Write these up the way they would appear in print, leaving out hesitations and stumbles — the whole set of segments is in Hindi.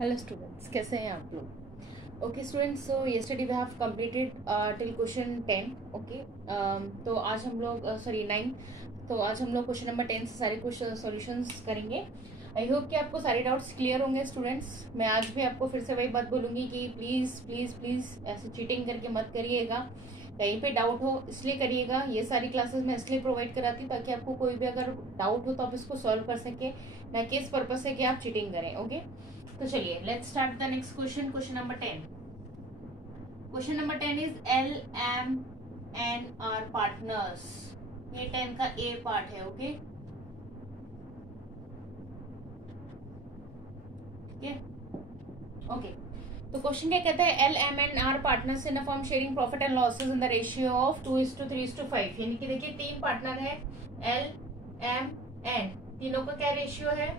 हेलो स्टूडेंट्स, कैसे हैं आप लोग? Okay students, so yesterday we have completed till question 10. Okay, तो आज हम लोग सॉरी 9. तो आज हम लोग क्वेश्चन नंबर 10 से सारे क्वेश्चन सॉल्यूशंस करेंगे. आई होप कि आपको सारे डाउट्स क्लियर होंगे स्टूडेंट्स. मैं आज भी आपको फिर से वही बात बोलूँगी कि प्लीज़ प्लीज़ प्लीज़ ऐसे चीटिंग करके मत करिएगा. कहीं पे डाउट हो इसलिए करिएगा. ये सारी क्लासेस मैं इसलिए प्रोवाइड कराती हूँ ताकि आपको कोई भी अगर डाउट हो तो आप इसको सॉल्व कर सके, ना कि इस पर्पज से कि आप चीटिंग करें. ओके, तो चलिए let's start the next question. Question number 10. Question number 10 is L M N R partners. ये 10 का ए पार्ट है. ओके, ठीक है. ओके, तो क्वेश्चन क्या कहता है? L M N R partners in a firm sharing profit and losses in the ratio of 2:3:5. यानी कि देखिए तीन पार्टनर है, एल एम एन. तीनों का क्या रेशियो है?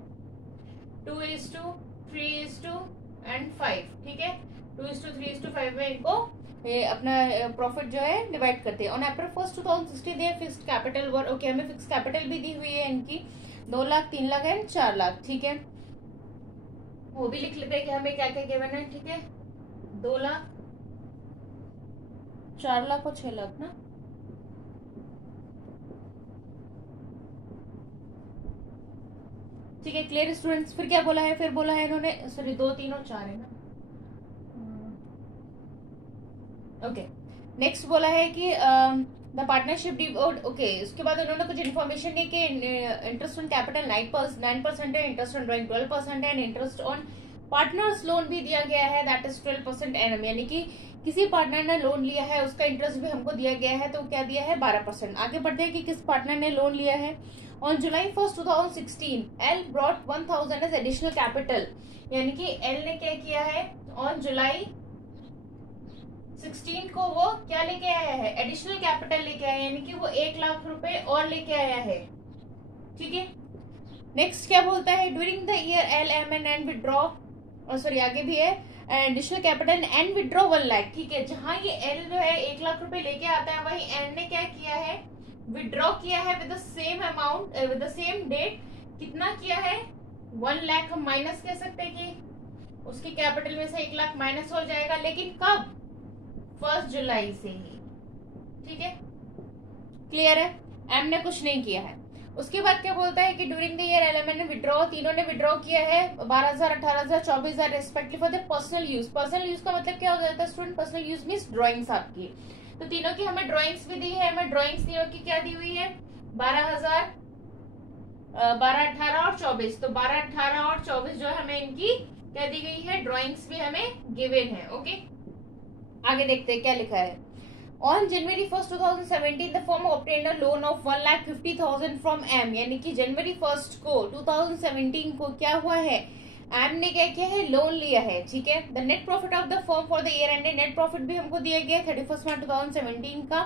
2:3:5. ठीक है, 2:3:5 में इनको ये अपना प्रॉफिट जो है डिवाइड करते हैं. On April 1 2016 they fixed capital were. Okay, हमें फिक्स कैपिटल भी दी हुई है इनकी 2 लाख, 3 लाख एंड 4 लाख. ठीक है, वो भी लिख लेते हैं कि हमें क्या क्या गिवन है. ठीक है, 2 लाख, 4 लाख और 6 लाख ना. ठीक है, क्लियर स्टूडेंट्स. फिर क्या बोला है? फिर बोला है इन्होंने, सॉरी 2, 3 और 4 है ना. ओके, नेक्स्ट बोला है कि द पार्टनरशिप. ओके, उसके बाद उन्होंने कुछ इन्फॉर्मेशन दी कि इंटरेस्ट ऑन कैपिटल 9% है, इंटरेस्ट ऑन ड्राइंग 12% है, and interest on partners loan भी दिया गया है, दैट इज 12% एनम. यानी कि किसी पार्टनर ने लोन लिया है उसका इंटरेस्ट भी हमको दिया गया है, तो क्या दिया है? 12%. आगे बढ़ते हैं कि किस पार्टनर ने लोन लिया है. On July 1 2016 L brought 1000 as additional capital. यानी कि एल ने क्या किया है? ऑन जुलाई 16 को वो क्या लेके आया है? एडिशनल कैपिटल लेके आया, यानी कि वो 1 लाख रुपए और लेके आया है. ठीक है, नेक्स्ट क्या बोलता है? During the year L M N and withdraw, sorry आगे भी है, additional capital and withdraw 1 lakh. ठीक है, जहां ये एल जो है 1 लाख रुपए लेके आता है, वही एन ने क्या किया है? विड्रॉ किया है with the same amount, with the same date. कितना किया है? 1 लाख. हम माइनस कह सकते हैं कि उसकी कैपिटल में से 1 लाख माइनस हो जाएगा, लेकिन कब? 1 जुलाई से ही. ठीक है, क्लियर है. एम ने कुछ नहीं किया है. उसके बाद क्या बोलता है कि ड्यूरिंग द ईयर एल ने विड्रॉ, तीनों ने विड्रॉ किया है 12,000, 18,000, 24,000 respective for the personal use. Personal use का मतलब क्या हो जाता है student? Personal use means drawings आपकी. तो तीनों की हमें ड्रॉइंग्स भी दी है. हमें ड्रॉइंग्स तीनों की क्या दी हुई है? 12,000, 12, 18 और 24. तो 12, 18 और 24 जो हमें इनकी क्या दी गई है? ड्रॉइंग्स भी हमें गिवन है. ओके, आगे देखते हैं क्या लिखा है. On January 1 2017 the firm obtained a loan of 1,50,000 from M. यानी कि जनवरी 1 को 2017 को क्या हुआ है? एम ने क्या किया है? लोन लिया है. ठीक है, the net profit of the firm for the year and. Net profit भी हमको दिया गया 31 मार्च 2017 का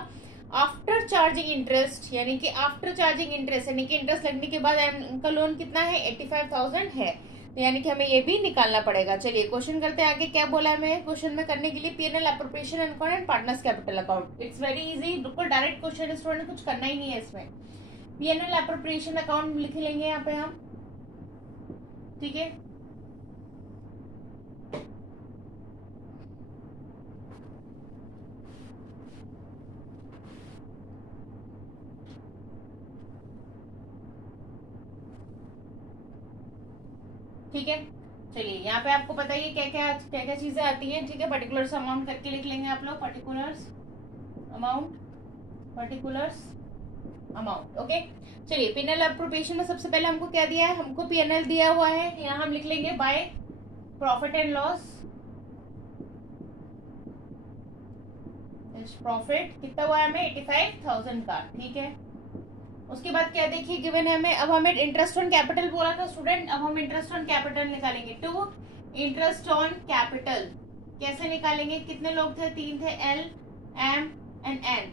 आफ्टर चार्जिंग इंटरेस्ट. यानी कि आफ्टर चार्जिंग इंटरेस्ट, यानी कि इंटरेस्ट लगने के बाद एम का लोन कितना है? 85,000 है. तो यानी कि हमें ये भी निकालना पड़ेगा. चलिए क्वेश्चन करते हैं आगे. क्या बोला हमें क्वेश्चन में करने के लिए? PNL appropriation account and partners capital account. It's very easy, बिल्कुल डायरेक्ट क्वेश्चन है स्टूडेंट, कुछ करना ही नहीं है इसमें. पीएनएल एप्रोप्रिएशन अकाउंट लिख लेंगे यहाँ पे हम. ठीक है, ठीक है. चलिए यहाँ पे आपको पता ही है क्या क्या चीजें आती हैं. ठीक है, पर्टिकुलर्स अमाउंट करके लिख लेंगे आप लोग. Particulars amount, particulars amount. Okay, चलिए पीएनएल एप्रोप्रिएशन में सबसे पहले हमको क्या दिया है? हमको पीएनएल दिया हुआ है. यहाँ हम लिख लेंगे by profit and loss. Profit कितना हुआ है हमें? 85,000 का. ठीक है, उसके बाद क्या देखिए गिवन है हमें. अब हमें इंटरेस्ट ऑन कैपिटल बोला था स्टूडेंट. अब हम इंटरेस्ट ऑन कैपिटल निकालेंगे. टू इंटरेस्ट ऑन कैपिटल कैसे निकालेंगे? कितने लोग थे? 3 थे, एल एम एंड एन.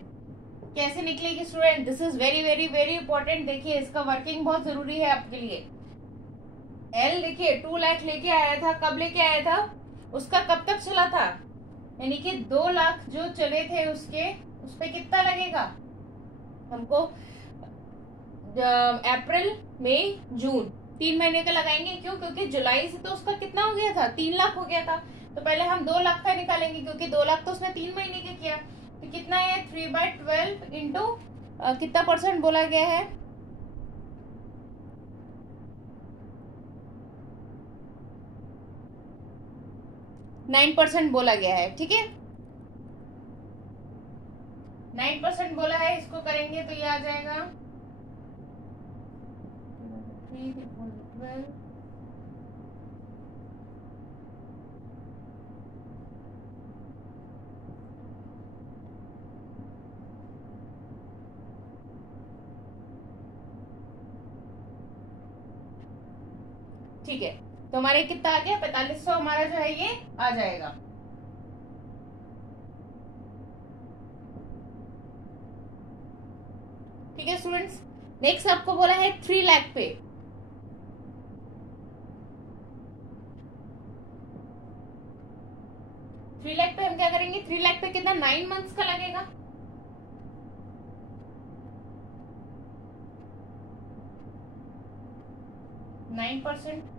कैसे निकलेगी student? This is very very very important. देखिए इसका वर्किंग बहुत जरूरी है आपके लिए. एल देखिए 2 लाख लेके आया था. कब लेके आया था? उसका कब तक चला था? यानी कि 2 लाख जो चले थे उसके, उस पर कितना लगेगा हमको? अप्रैल, मई, जून. 3 महीने का लगाएंगे। क्यों? क्योंकि जुलाई से तो उसका कितना हो गया था, 3 लाख हो गया था। तो पहले हम 2 लाख का निकालेंगे, क्योंकि 2 लाख तो उसने 3 महीने का किया। तो कितना है, 3/12 इंटू कितना परसेंट बोला गया है, 9% बोला गया है। ठीक है, 9% बोला है, इसको करेंगे तो ये आ जाएगा 3/12। ठीक है, तो हमारे कितना आ गया, 4500 हमारा जो है ये आ जाएगा। ठीक है स्टूडेंट्स, नेक्स्ट आपको बोला है 3 लाख पे। 3 लाख पे हम क्या करेंगे, 3 लाख पे कितना, 9 मंथ्स का लगेगा। 9%।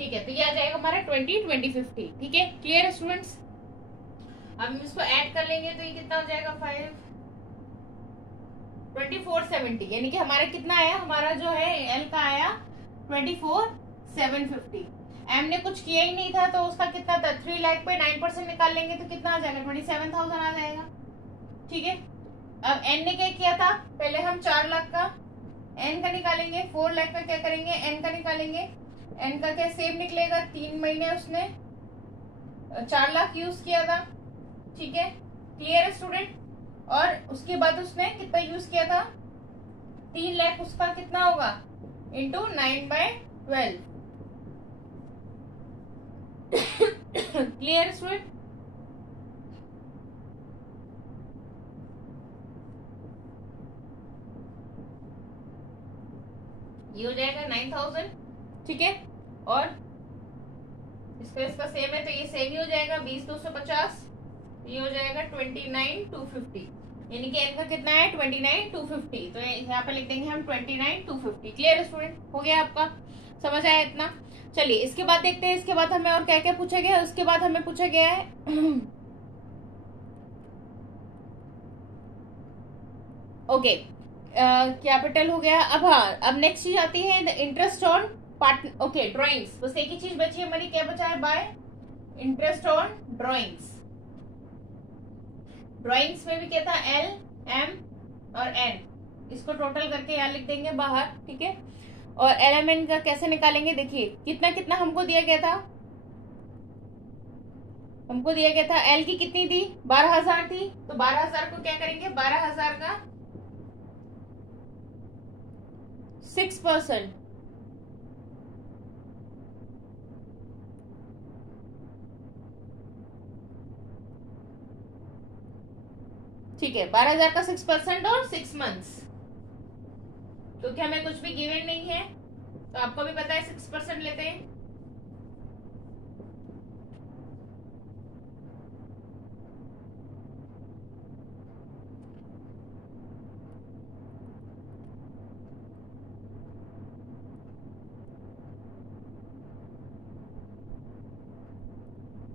ठीक है, तो ये आ जाएगा हमारा 20, 20, 50। ठीक है, क्लियर है स्टूडेंट्स। अब हम इसको ऐड कर लेंगे तो ये कितना हो जाएगा, 2470। यानी कि हमारा कितना आया, हमारा जो है एल का आया 24,750। एम ने कुछ किया ही नहीं था, तो उसका कितना था, 3 लाख पे 9% निकाल लेंगे तो कितना आ जाएगा, 27,000 आ जाएगा। ठीक है, अब एन ने क्या किया था, पहले हम 4 लाख का एन का निकालेंगे, 4 लाख का क्या करेंगे, एन का निकालेंगे। एन का क्या सेम निकलेगा, 3 महीने उसने 4 लाख यूज किया था। ठीक है, क्लियर है स्टूडेंट। और उसके बाद उसने कितना यूज किया था, 3 लाख, उसका कितना होगा, इंटू 9/12। Clear student. ये हो जाएगा 9,000। ठीक है, और इसका सेम है तो ये सेम ही हो जाएगा, 20,250। ये हो जाएगा 29,250। यानी कि एन का कितना है, 29,250। तो यहाँ पे लिख देंगे हम 29,250। क्लियर स्टूडेंट, हो गया आपका, समझ आया इतना। चलिए इसके बाद देखते हैं, इसके बाद हमें और क्या क्या पूछा गया है। उसके बाद हमें पूछा गया है ओके, कैपिटल हो गया। अब हाँ, अब नेक्स्ट चीज आती है the interest on part. Okay, drawings, बस एक ही चीज बची है हमारी, क्या बचा है, bye interest on drawings. Drawings में भी क्या था, एल, एम और एन, इसको टोटल करके यहाँ लिख देंगे बाहर। ठीक है, और एलिमेंट का कैसे निकालेंगे, देखिए कितना कितना हमको दिया गया था, हमको दिया गया था एल की कितनी थी, 12,000 थी। तो 12,000 को क्या करेंगे, 12,000 का 6%। ठीक है, 12,000 का 6% और 6 मंथ्स, क्योंकि हमें कुछ भी गिवन नहीं है तो आपको भी पता है 6% लेते हैं।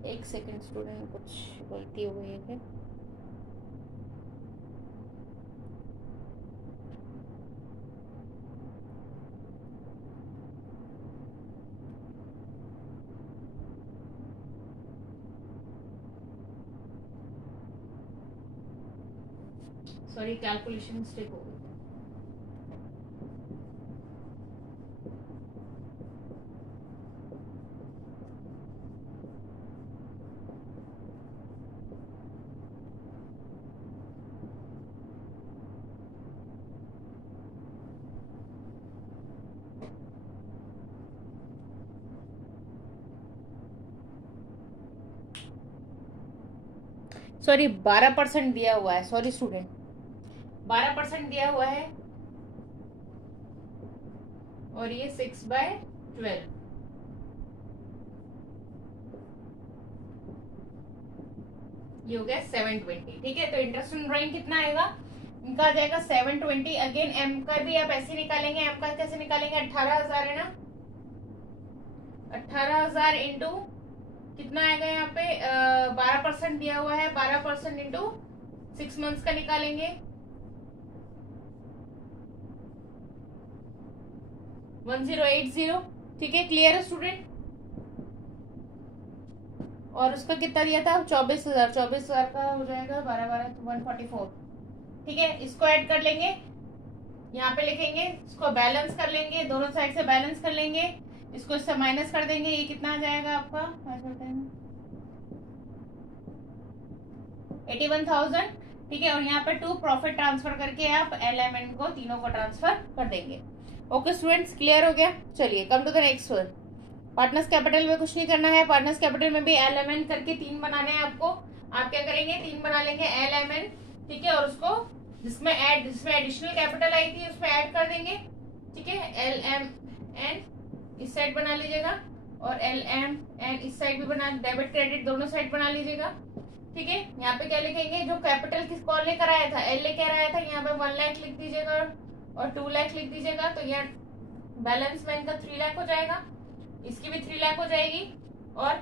एक सेकंड स्टूडेंट, कुछ गलती हो गई है। सॉरी, कैलकुलेशन मिस्टेक हो गई। सॉरी 12% दिया हुआ है, सॉरी स्टूडेंट 12% दिया हुआ है और ये 6/12 ये हो गया 720। ठीक है, तो इंटरेस्ट ऑन ड्राइंग कितना आएगा इनका आ जाएगा 720। अगेन एम का भी आप ऐसे निकालेंगे, एम का कैसे निकालेंगे 18,000 है ना, 18,000 इंटू कितना आएगा यहाँ पे 12% दिया हुआ है, 12% इंटू 6 मंथ्स का निकालेंगे 1080। ठीक है, क्लियर है स्टूडेंट। और उसका कितना दिया था 24,000, 24,000 का हो जाएगा 12 144। ठीक है, इसको ऐड कर लेंगे, यहाँ पे लिखेंगे, इसको बैलेंस कर लेंगे, दोनों साइड से बैलेंस कर लेंगे, इसको इससे माइनस कर देंगे, ये कितना आ जाएगा आपका 81,000। ठीक है, और यहाँ पे 2 प्रॉफिट ट्रांसफर करके आप LMN को तीनों को ट्रांसफर कर देंगे। ओके स्टूडेंट्स, क्लियर हो गया। चलिए come to the next one. Partners capital में कुछ नहीं करना है, पार्टनर्स कैपिटल में भी LMN करके 3 बनाने हैं आपको। आप क्या करेंगे 3 बना लेंगे LMN। ठीक है, और उसको जिसमें एडिशनल कैपिटल आई थी उसमें ऐड कर देंगे। ठीक है, LMN इस साइड बना लीजिएगा और LMN इस साइड भी बना, डेबिट क्रेडिट दोनों साइड बना लीजिएगा। ठीक है, यहाँ पे क्या लिखेंगे, जो कैपिटल किस कौन लेकर आया था, L लेकर आया था, यहाँ पे 1 लाख लिख दीजिएगा और 2 लाख लिख दीजिएगा। तो यहाँ बैलेंस में इनका 3 लाख हो जाएगा, इसकी भी 3 लाख हो जाएगी और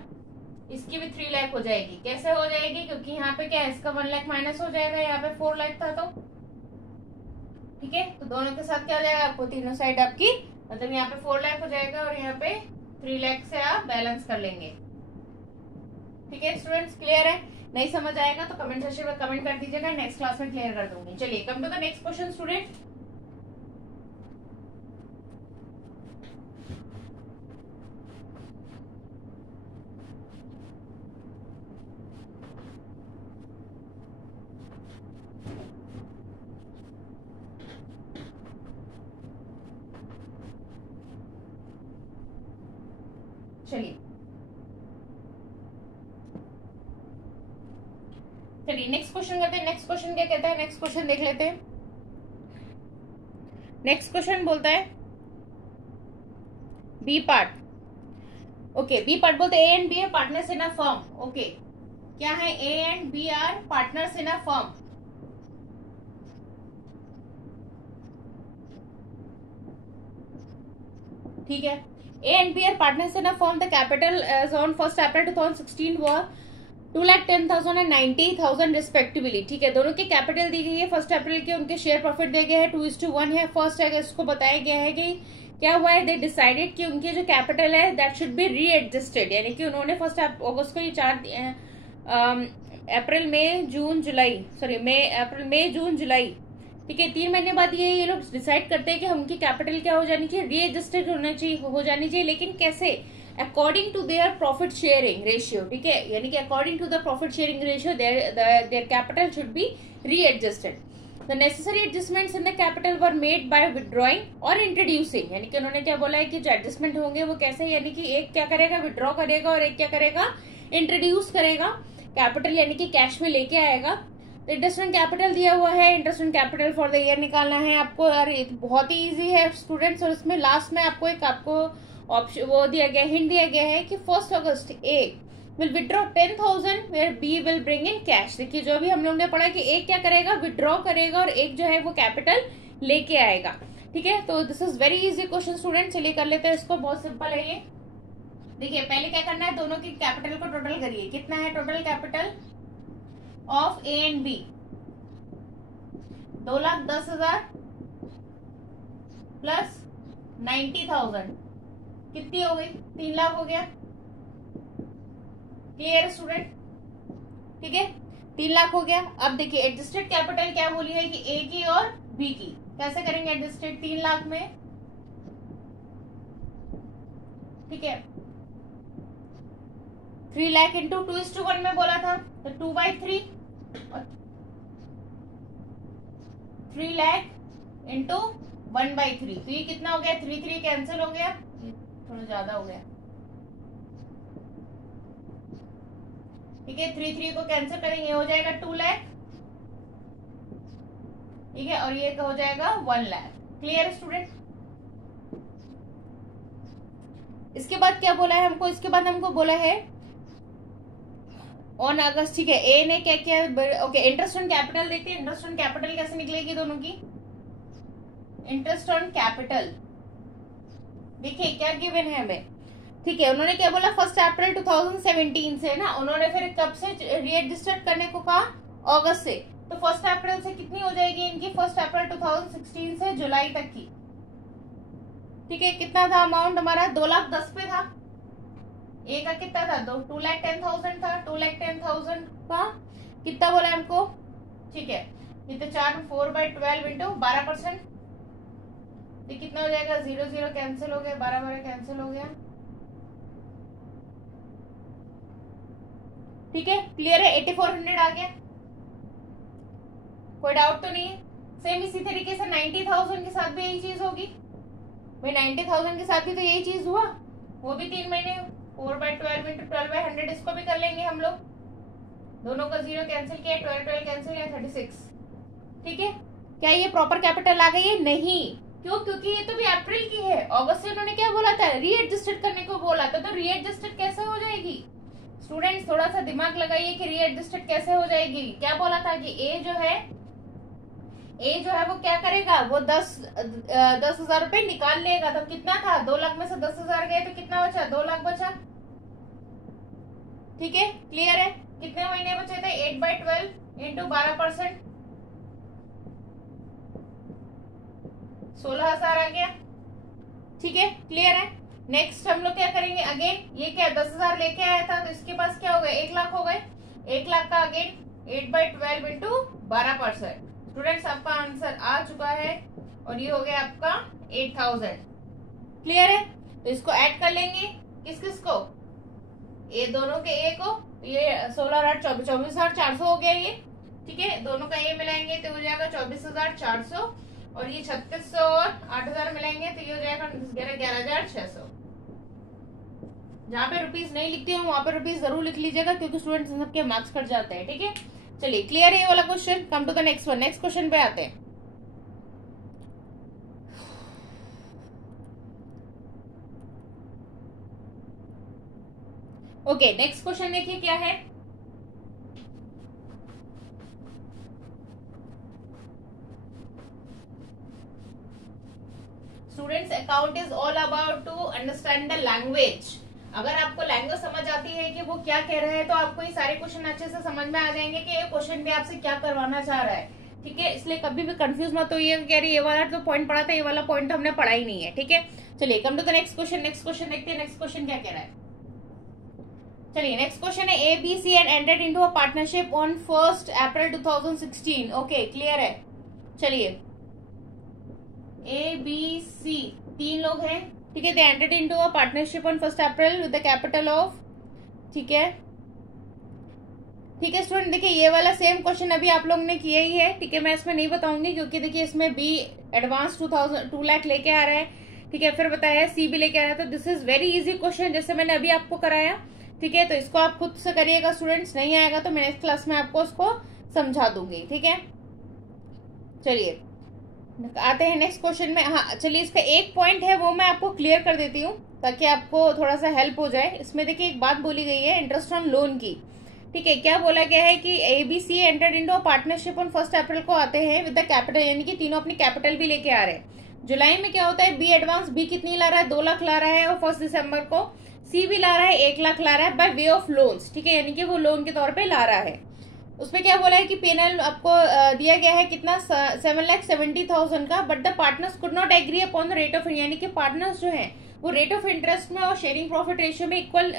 इसकी भी 3 लाख हो जाएगी। कैसे हो जाएगी, क्योंकि यहाँ पे क्या है, इसका 1 लाख माइनस हो जाएगा, यहाँ पे 4 लाख था तो। ठीक है, तो दोनों के साथ क्या हो जाएगा आपको, तीनों साइड आपकी, मतलब यहाँ पे 4 लाख हो जाएगा और यहाँ पे 3 लाख से आप बैलेंस कर लेंगे। ठीक है स्टूडेंट्स, क्लियर है। नहीं समझ आएगा तो कमेंट सेक्शन में कमेंट कर दीजिएगा, नेक्स्ट क्लास में क्लियर कर दूंगी। चलिए come to the next question student. चलिए नेक्स्ट क्वेश्चन करते हैं। नेक्स्ट क्वेश्चन क्या कहता है, नेक्स्ट क्वेश्चन देख लेते हैं। नेक्स्ट क्वेश्चन बोलता है B part. Okay, B part बोलते हैं A and B are partners in a firm. Okay, क्या है, A and B are partners in a firm. ठीक है, A and B are partners in a firm. The capital as on 1st April 2016 were 2,10,000 and 90,000 respectively. ठीक है, दोनों की कैपिटल दी गई है 1 अप्रैल के, उनके शेयर प्रॉफिट दिए गए हैं 2:1 है। फर्स्ट है इसको बताया गया है कि क्या हुआ है, दे डिसाइडेड कि उनकी जो कैपिटल है दैट शुड बी रीएडजस्टेड, यानी कि उन्होंने 1 अगस्त को ये 4 अप्रैल मई जून जुलाई ठीक है 3 महीने बाद ये लोग डिसाइड करते हैं कि उनकी कैपिटल क्या हो जानी चाहिए, रीएडजस्टेड हो जानी चाहिए। लेकिन कैसे, according to their profit sharing ratio. ठीक है, यानी कि according to the profit sharing ratio their capital should be readjusted. The necessary adjustments in the capital were made by withdrawing और इंट्रोड्यूसिंग, यानी कि उन्होंने क्या बोला है कि जो एडजस्टमेंट होंगे वो कैसे, यानी कि एक क्या करेगा विड्रॉ करेगा और एक क्या करेगा इंट्रोड्यूस करेगा कैपिटल, यानी कि कैश में लेके आएगा। इंटरेस्ट ऑन कैपिटल दिया हुआ है, interest on capital for the year निकालना है आपको। अरे बहुत ही इजी है स्टूडेंट्स, और इसमें लास्ट में आपको एक ऑप्शन वो दिया गया, हिंट दिया गया है कि 1 अगस्त A will withdraw 10,000 where B will bring in cash. देखिए जो भी हम लोग ने पढ़ा कि एक क्या करेगा विड्रॉ करेगा और एक जो है वो कैपिटल लेके आएगा। ठीक है, तो this is very easy question student. चलिए कर लेते हैं इसको, बहुत सिंपल है ये। देखिए पहले क्या करना है, दोनों की कैपिटल को टोटल करिए, कितना है total capital of A and B, 2,10,000 plus 90,000 कितनी हो गई, 3 लाख हो गया। क्लियर स्टूडेंट, ठीक है 3 लाख हो गया। अब देखिए एडजस्टेड कैपिटल क्या बोली है कि ए की और बी की, कैसे करेंगे एडजस्टेड 3 लाख में। ठीक है 3 लाख इंटू 2:1 में बोला था तो 2/3 और 3 लाख इंटू 1/3, तो ये कितना हो गया, 3 कैंसिल हो गया, थोड़ा ज्यादा हो गया। ठीक है, 3 को कैंसिल करेंगे, हो जाएगा 2 लाख, ठीक है, और ये हो जाएगा 1 लाख। क्लियर है स्टूडेंट? इसके बाद क्या बोला है हमको, इसके बाद हमको बोला है ऑन अगस्त, ठीक है। ए ने क्या किया, ओके, इंटरेस्ट ऑन कैपिटल देखते हैं। इंटरेस्ट ऑन कैपिटल कैसे निकलेगी दोनों की। इंटरेस्ट ऑन कैपिटल देखिए क्या गिवन है हमें, ठीक है। उन्होंने क्या बोला, 1 अप्रैल 2017 से ना, उन्होंने फिर कब से रीएडजस्टेड करने को कहा, अगस्त से। तो 1 अप्रैल से कितनी हो जाएगी इनकी, 1 अप्रैल 2016 से जुलाई तक की, ठीक है। कितना था अमाउंट हमारा, 2,10,000 पे था। ए का कितना था, 2,10,000 था। 2,10,000 का कितना बोला हमको, ठीक है। ये तो 4/12 इंटू 12%, तो कितना हो जाएगा, 0 0 कैंसिल हो गया, 12 12 कैंसिल हो गया, ठीक है। क्लियर है, 8400 आ गया, कोई डाउट तो नहीं है। सेम इसी तरीके से 90,000 के साथ भी यही चीज होगी भाई, 90,000 के साथ भी तो यही चीज हुआ, वो भी 3 महीने, 4/12 इंटू 12/100, इसको भी कर लेंगे हम लोग। दोनों का 0 कैंसिल किया, 12 12 कैंसिल किया, 36, ठीक है। क्या ये प्रॉपर कैपिटल आ गई है, नहीं, क्यों, क्योंकि ये तो भी अप्रैल की है। अगस्त से उन्होंने क्या बोला था, रीएडजस्टेड करने को बोला था, तो रीएडजस्टेड कैसे हो जाएगी स्टूडेंट्स, थोड़ा सा दिमाग लगाइए कि रीएडजस्टेड कैसे हो जाएगी। क्या बोला था कि ए जो है वो क्या करेगा, वो 10,000 रुपए निकाल लेगा। तो कितना था, 2 लाख में से 10,000 गए तो कितना बचा, 2 लाख बचा, ठीक है। क्लियर है, कितने महीने बचे थे, 8/12 इंटू 12%, 16,000 आ गया, ठीक है। क्लियर है। नेक्स्ट हम लोग क्या करेंगे, अगेन ये क्या 10,000 लेके आया था, तो इसके पास क्या हो गया, 1 लाख हो गए। 1 लाख का अगेन 8/12 इंटू 12%। स्टूडेंट्स आपका आंसर आ चुका है, और ये हो गया आपका 8,000। क्लियर है, तो इसको ऐड कर लेंगे, किस किस को, ये दोनों के ए को, ये 16 8 24,400 हो गया ये, ठीक है। दोनों का ए मिलाएंगे तो हो जाएगा 24,400, और ये 3600 और 8,000 मिलाएंगे तो ये हो जाएगा 11,600। जहाँ पे रुपीज नहीं लिखते हो वहां पे रुपीज जरूर लिख लीजिएगा, क्योंकि स्टूडेंट्स सबके मार्क्स कट जाते हैं, ठीक है। चलिए क्लियर है ये वाला question. Come to the next one, next question पे आते हैं। ओके, नेक्स्ट क्वेश्चन देखिए क्या है। Students, account is all about to understand the language. अगर आपको लैंग्वेज समझ आती है कि वो क्या कह रहा है, तो आपको ये सारे क्वेश्चन अच्छे से समझ में आ जाएंगे कि ये क्वेश्चन भी आपसे क्या करवाना चाह रहा है, ठीक है। इसलिए कभी भी कंफ्यूज मत होइए, कह रही ये वाला तो पॉइंट पढ़ा था, ये वाला पॉइंट तो हमने पढ़ा ही नहीं है, ठीक है। चलिए come to the next question. Next question देखते हैं, नेक्स्ट क्वेश्चन क्या कह रहा है। चलिए नेक्स्ट क्वेश्चन है, A B C and entered into a partnership on 1 April 2016। Okay, clear है। चलिए ए बी सी 3 लोग हैं, ठीक है। They entered into a partnership on 1 April with the capital of, ठीक है, ठीक है स्टूडेंट। देखिए ये वाला सेम क्वेश्चन अभी आप लोगों ने किया ही है, ठीक है। मैं इसमें नहीं बताऊंगी, क्योंकि देखिए इसमें बी एडवांस 2 लाख लेके आ रहा है, ठीक है। फिर बताया सी भी लेके आ रहा है, तो this is very easy question, जैसे मैंने अभी आपको कराया, ठीक है। तो इसको आप खुद से करिएगा स्टूडेंट्स, नहीं आएगा तो मैं नेक्स्ट क्लास में आपको उसको समझा दूंगी, ठीक है। चलिए आते हैं नेक्स्ट क्वेश्चन में। हाँ चलिए, इसका एक पॉइंट है वो मैं आपको क्लियर कर देती हूँ, ताकि आपको थोड़ा सा हेल्प हो जाए। इसमें देखिए एक बात बोली गई है इंटरेस्ट ऑन लोन की, ठीक है। क्या बोला गया है कि ABC entered into a partnership on 1 अप्रैल को आते हैं विद द कैपिटल, यानी कि तीनों अपनी कैपिटल भी लेके आ रहे हैं। जुलाई में क्या होता है, बी एडवांस, बी कितनी ला रहा है, 2 लाख ला रहा है, और 1 दिसंबर को सी भी ला रहा है, 1 लाख ला रहा है बाय वे ऑफ लोन्स, ठीक है, यानी कि वो लोन के तौर पे ला रहा है। उसमें क्या बोला है कि पेनल आपको दिया गया है कितना, 7,70,000 का, but the partners could not agree upon the rate of, यानी कि पार्टनर्स जो है वो रेट ऑफ इंटरेस्ट में और शेयरिंग प्रॉफिट रेशियो में इक्वल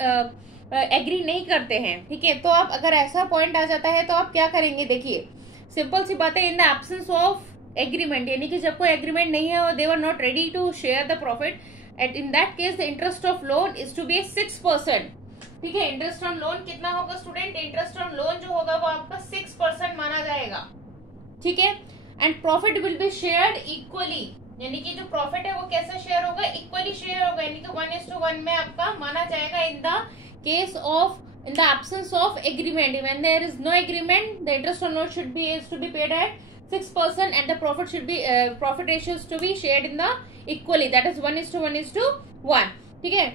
एग्री नहीं करते हैं, ठीक है। तो आप अगर ऐसा पॉइंट आ जाता है तो आप क्या करेंगे, देखिए सिंपल सी बात है, in the absence of agreement, यानी कि जब कोई एग्रीमेंट नहीं है और they were not ready to share the profit, at in that case the interest of loan is to be 6%, ठीक है। इंटरेस्ट ऑन लोन कितना होगा स्टूडेंट, इंटरेस्ट ऑन लोन जो होगा वो आपका 6% माना जाएगा, ठीक है। And profit will be shared equally, यानी कि जो प्रॉफिट है वो कैसे शेयर होगा, इक्वली शेयर होगा, यानी कि 1:1 में आपका माना जाएगा in the case of in the absence of agreement, when there is no agreement, the interest on loan is to be paid at 6% and the profit should be profit ratios to be shared in the equally, that is 1:1:1. ठीक है,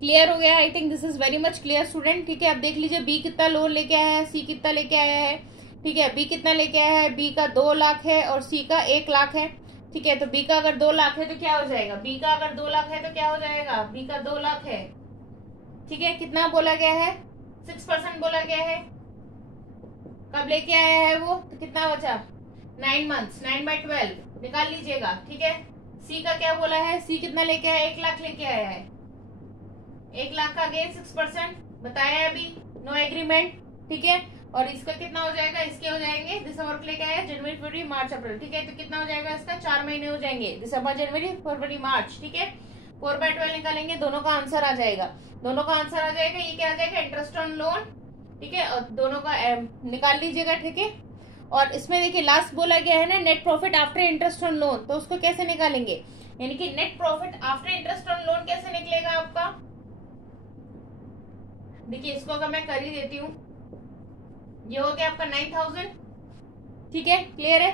क्लियर हो गया? I think this is very much clear student. ठीक है, अब देख लीजिए बी कितना लोन लेके आया है, सी कितना लेके आया है। ठीक है, बी कितना लेके आया है, बी का 2 लाख है और सी का 1 लाख है। ठीक है, तो बी का अगर 2 लाख है तो क्या हो जाएगा, बी का अगर 2 लाख है तो क्या हो जाएगा, बी का 2 लाख है। ठीक है, कितना बोला गया है, 6% बोला गया है। कब लेके आया है वो, तो कितना बचा, 9 मंथ्स, 9/12 निकाल लीजिएगा। ठीक है, सी का क्या बोला है, सी कितना लेके आया, 1 लाख लेके आया है। 1 लाख का अगेन 6% बताया है अभी, नो एग्रीमेंट। ठीक है, और इसका कितना हो जाएगा, इसके हो जाएंगे, दिसंबर को लेके आया जनवरी फरवरी मार्च अप्रैल। ठीक है, तो कितना हो जाएगा इसका, 4 महीने हो जाएंगे, दिसंबर जनवरी फरवरी मार्च। ठीक है, 4/12 निकालेंगे, दोनों का आंसर आ जाएगा, दोनों का आंसर आ जाएगा। ये क्या आ जाएगा, इंटरेस्ट ऑन लोन। ठीक है, और दोनों का निकाल लीजिएगा। ठीक है, और इसमें देखिए लास्ट बोला गया है ना, net profit after interest on loan, तो उसको कैसे निकालेंगे, यानी कि net profit after interest on loan कैसे निकलेगा आपका। देखिए इसको अगर मैं कर ही देती हूँ, ये हो गया आपका 9,000। ठीक है, क्लियर है,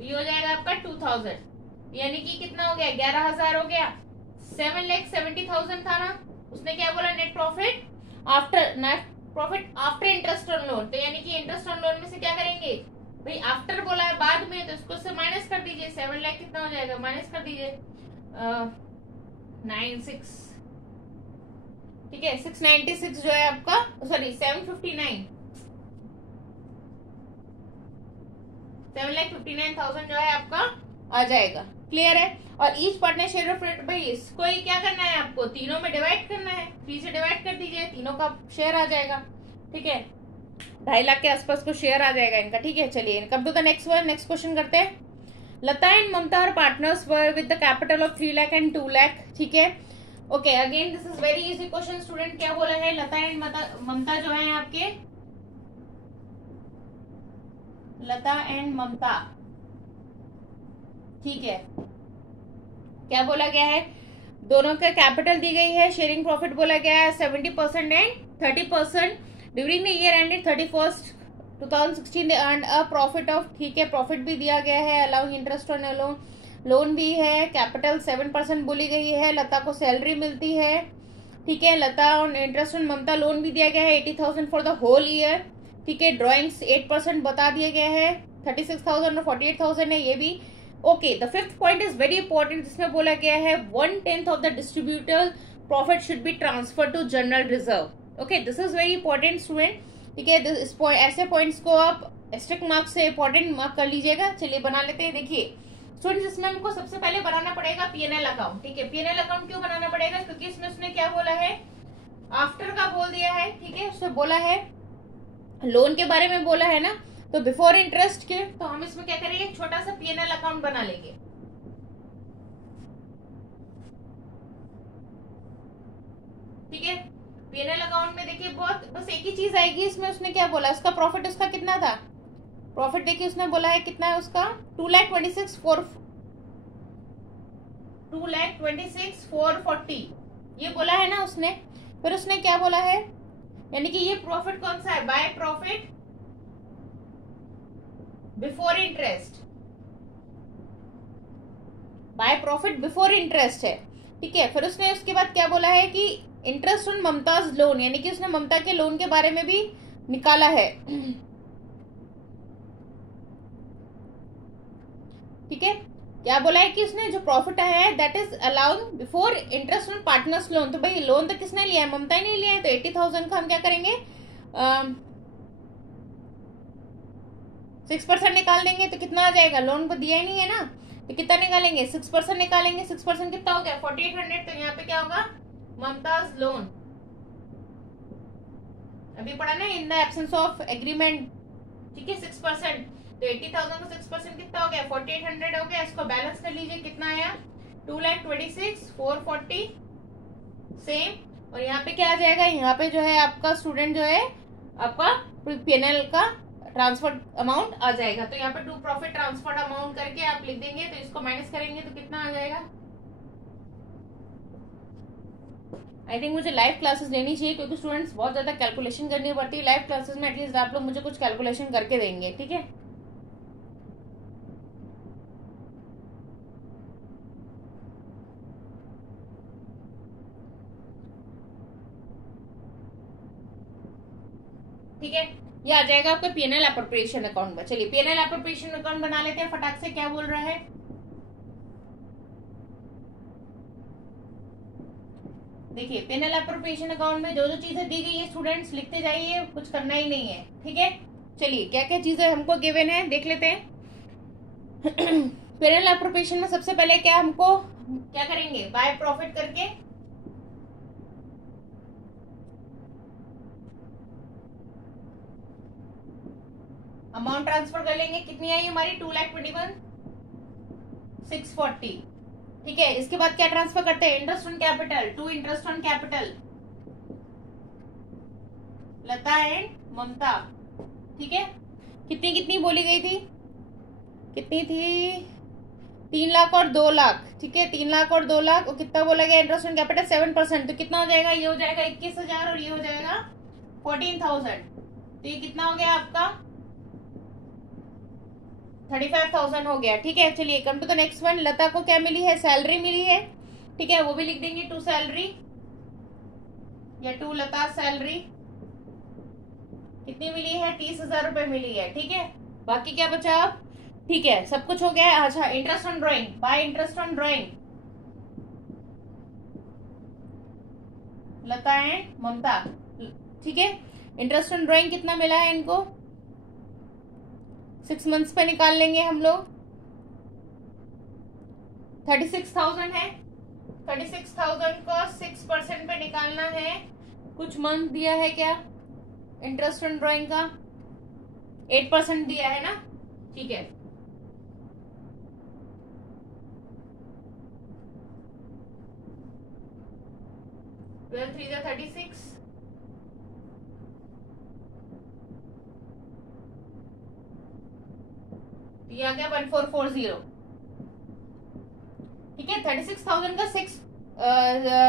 ये हो जाएगा आपका 2,000, यानी कि कितना हो गया, 11,000 हो गया। 7,70,000 था ना, उसने क्या बोला, net profit after interest on loan, तो यानी कि इंटरेस्ट ऑन लोन में से क्या करेंगे भाई, आफ्टर बोला है बाद में, तो इसको से माइनस कर दीजिए। 7 लाख कितना हो जाएगा, माइनस कर दीजिए 96। ठीक है, 696 जो है आपका, सॉरी 759, 7,59,000 जो है आपका आ जाएगा। क्लियर है, और each partner share of rate, भाई इसको ही क्या करना है आपको, तीनों में डिवाइड करना है, 3 से डिवाइड कर दीजिए, तीनों का शेयर आ जाएगा। ठीक है, 2.5 लाख के आसपास को शेयर आ जाएगा इनका। ठीक है, चलिए come to the next one, next question करते हैं। Lata and Mamata are partners with the capital of 3 lakh and 2 lakh. ठीक है, okay, again this is very easy question student. क्या बोला है, लता एंड ममता जो है आपके, लता एंड ममता, ठीक है, क्या बोला गया है, दोनों का कैपिटल दी गई है, शेयरिंग प्रॉफिट बोला गया है 70% and 30%। During the year ended 31st 2016 they earn a profit of, ठीक है, प्रॉफिट भी दिया गया है, allowing interest on loan, loan भी है, कैपिटल 7% बोली गई है, लता को सैलरी मिलती है। ठीक है, Lata on interest on Mamata loan भी दिया गया है 80,000 फॉर द होल ईयर। ठीक है, ड्रॉइंग्स 8% बता दिया गया है, 36,000 और 48,000 है ये भी। Okay, the fifth point is very important, जिसमें बोला गया है 1/10 of the distributor profit should be transfer to general reserve. Okay, this is very important student. ठीक है, ऐसे पॉइंट्स को आप स्ट्रिक्ट मार्क से इंपॉर्टेंट मार्क कर लीजिएगा। चलिए बना लेते हैं। देखिए स्टूडेंट्स, इसमें हमको सबसे पहले बनाना पड़ेगा पीएनएल अकाउंट। ठीक है, पीएनएल अकाउंट क्यों बनाना पड़ेगा, क्योंकि इसमें उसने क्या बोला है, आफ्टर का बोल दिया है। ठीक है, उसने बोला है लोन के बारे में बोला है ना, तो बिफोर इंटरेस्ट के, तो हम इसमें क्या करेंगे, छोटा सा पीएनएल अकाउंट बना लेंगे। ठीक है, पीएनएल अकाउंट में देखिए बहुत बस एक ही चीज आएगी इसमें, उसने क्या बोला, उसका प्रॉफिट उसका कितना था, प्रॉफिट देखिए उसने बोला है कितना है उसका, 2,26,440 ये बोला है ना उसने। फिर उसने क्या बोला है, यानी कि ये प्रॉफिट कौन सा है, by profit before interest, by profit before interest है। ठीक है, फिर उसने उसके बाद क्या बोला है कि इंटरेस्ट ऑन ममताज लोन, यानी कि उसने ममता के लोन के बारे में भी निकाला है। ठीक है, क्या बोला है कि उसने जो प्रॉफिट आया है that is allowed before interest on partners loan, तो भाई लोन तो किसने लिया है, ममता ही नहीं लिया है, तो 80,000 का हम क्या करेंगे, 6% निकाल देंगे, तो कितना आ जाएगा, लोन को दिया ही नहीं है ना, तो कितना निकालेंगे, 6% निकालेंगे, 6% कितना हो गया 4,800, तो यहाँ पे क्या होगा, ममताज लोन। अभी पढ़ा ना, इन द एब्सेंस ऑफ एग्रीमेंट। ठीक है, 6%, तो 80,000 का 6% कितना हो गया, 4,800 हो गया। इसको बैलेंस कर लीजिए, कितना आया, 2,26,440 सेम। और यहाँ पे क्या आ जाएगा, यहाँ पे जो है आपका स्टूडेंट जो है आपका पीएनएल का ट्रांसफर अमाउंट आ जाएगा। तो यहाँ पे टू प्रॉफिट ट्रांसफर अमाउंट करके आप लिख देंगे, तो इसको माइनस करेंगे तो कितना आ जाएगा, आई थिंक मुझे लाइव क्लासेस लेनी चाहिए, क्योंकि स्टूडेंट्स बहुत ज़्यादा कैलकुलेशन करनी पड़ती है। लाइव क्लासेस में एटलीस्ट आप लोग मुझे कुछ कैलकुलेशन करके देंगे, ठीक है। ठीक है, ये आ जाएगा आपका पीएनएल अप्रोप्रिएशन अकाउंट में। चलिए पीएनएल अप्रोप्रिएशन अकाउंट बना लेते हैं फटाक से। क्या बोल रहा है, देखिए पीएनएल अप्रोप्रिएशन अकाउंट में जो जो चीजें दी गई है स्टूडेंट्स लिखते जाइए, कुछ करना ही नहीं है, ठीक है। चलिए क्या क्या चीजें हमको गिवन है देख लेते हैं। पीएनएल अप्रोप्रिएशन में सबसे पहले क्या हमको क्या करेंगे, बाय प्रॉफिट करके अमाउंट ट्रांसफर कर लेंगे। कितनी आई हमारी, 2,21,640, ठीक है। इसके बाद क्या ट्रांसफर करते हैं, interest on capital, to interest on capital Lata and ममता, ठीक है। कितनी कितनी बोली गई थी, कितनी थी, 3 लाख और 2 लाख, ठीक है। 3 लाख और 2 लाख, और कितना बोला गया इंटरेस्ट ऑन कैपिटल 7%, तो कितना हो जाएगा, ये हो जाएगा 21,000 और ये हो जाएगा 14,000, तो ये कितना हो गया आपका 35,000 हो गया, ठीक है। चलिए come to the next one. Lata को क्या मिली है, सैलरी मिली है, ठीक है, वो भी लिख देंगे, टू सैलरी या टू लता सैलरी। कितनी मिली है, 30,000 रुपए मिली है, ठीक है। बाकी क्या बचा अब, ठीक है, सब कुछ हो गया है। अच्छा, interest on drawing, by interest on drawing Lata and ममता, ठीक है। इंटरेस्ट ऑन ड्राइंग कितना मिला है इनको, 6 मंथ्स पे निकाल लेंगे हम लोग, 36,000 है। 36,000 को 6% पे निकालना है। कुछ मंथ दिया है क्या इंटरेस्ट ऑन ड्राइंग का, 8% दिया है ना, ठीक है। ट्वेल्व 3 36, ये आ गया 1440, ठीक है। 36,000 का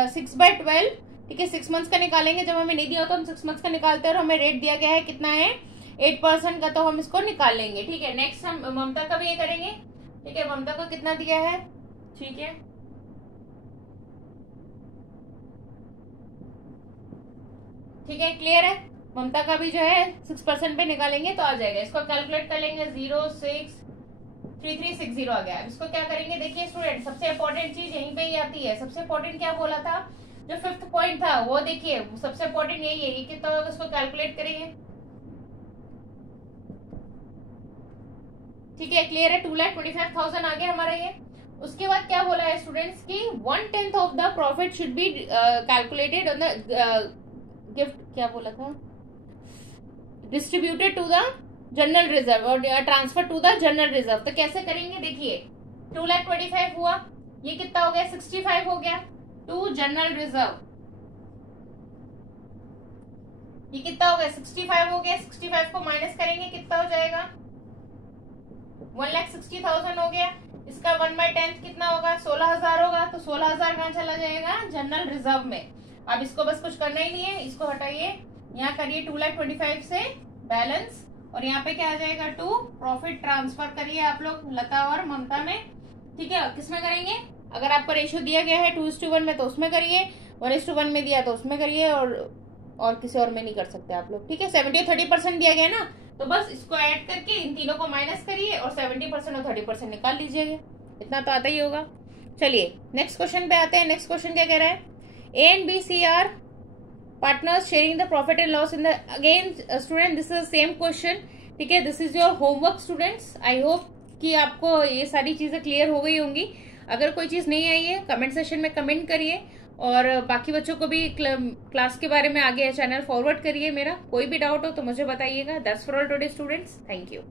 6/12, ठीक है, 6 मंथ्स का निकालेंगे। जब हमें नहीं दिया तो हम 6 मंथ्स का निकालते हैं, और हमें रेट दिया गया है कितना है 8% का, तो हम इसको निकाल लेंगे, ठीक है। नेक्स्ट हम ममता का भी ये करेंगे, ठीक है। ममता को कितना दिया है, ठीक है, ठीक है, क्लियर है। ममता का भी जो है 6% पे निकालेंगे तो आ जाएगा। इसको कैलकुलेट कर लेंगे, 0.63360 आ गया। अब इसको क्या करेंगे, देखिए स्टूडेंट, सबसे इंपॉर्टेंट चीज यहीं पे ही आती है। सबसे इंपॉर्टेंट क्या बोला था, जो 5th पॉइंट था वो देखिए, सबसे इंपॉर्टेंट यही है। ये कितना होगा, इसको कैलकुलेट करेंगे, ठीक है, क्लियर है। 2,25,000 आ गया हमारा ये। उसके बाद क्या बोला है स्टूडेंट्स की 1/10 of the profit should be calculated on the gift, क्या बोला था, distributed to the general reserve और transfer to the general reserve. तो कैसे करेंगे, देखिए 2,25,000 हुआ, ये कितना हो गया 65 हो गया टू जनरल रिजर्व, ये कितना हो गया 65 हो गया। 65 को माइनस करेंगे कितना हो जाएगा, 1,60,000 हो गया। इसका 1/10 कितना होगा, 16,000 होगा, तो 16,000 कहाँ चला जाएगा, जनरल रिजर्व में। अब इसको बस कुछ करना ही नहीं है, इसको हटाइए, यहाँ करिए 2,25,000 से बैलेंस, और यहाँ पे क्या आ जाएगा, टू प्रॉफिट ट्रांसफर करिए आप लोग लता और ममता में, ठीक है। किसमें करेंगे, अगर आपका रेशियो दिया गया है 2:1 में तो उसमें करिए, 1:1 में दिया तो उसमें करिए, और किसी और में नहीं कर सकते आप लोग, ठीक है। 70 और 30% दिया गया ना, तो बस इसको ऐड करके इन तीनों को माइनस करिए और 70% और 30% निकाल लीजिएगा, इतना तो आता ही होगा। चलिए नेक्स्ट क्वेश्चन पे आते हैं। नेक्स्ट क्वेश्चन क्या कह रहा है, A and B C are partners sharing the profit and loss in the, again student this is same question, ठीक है। This is your homework students. I hope कि आपको ये सारी चीजें क्लियर हो गई होंगी। अगर कोई चीज नहीं आई है कमेंट सेशन में कमेंट करिए, और बाकी बच्चों को भी क्लास के बारे में आगे चैनल फॉरवर्ड करिए। मेरा कोई भी डाउट हो तो मुझे बताइएगा। That's for all today students, thank you.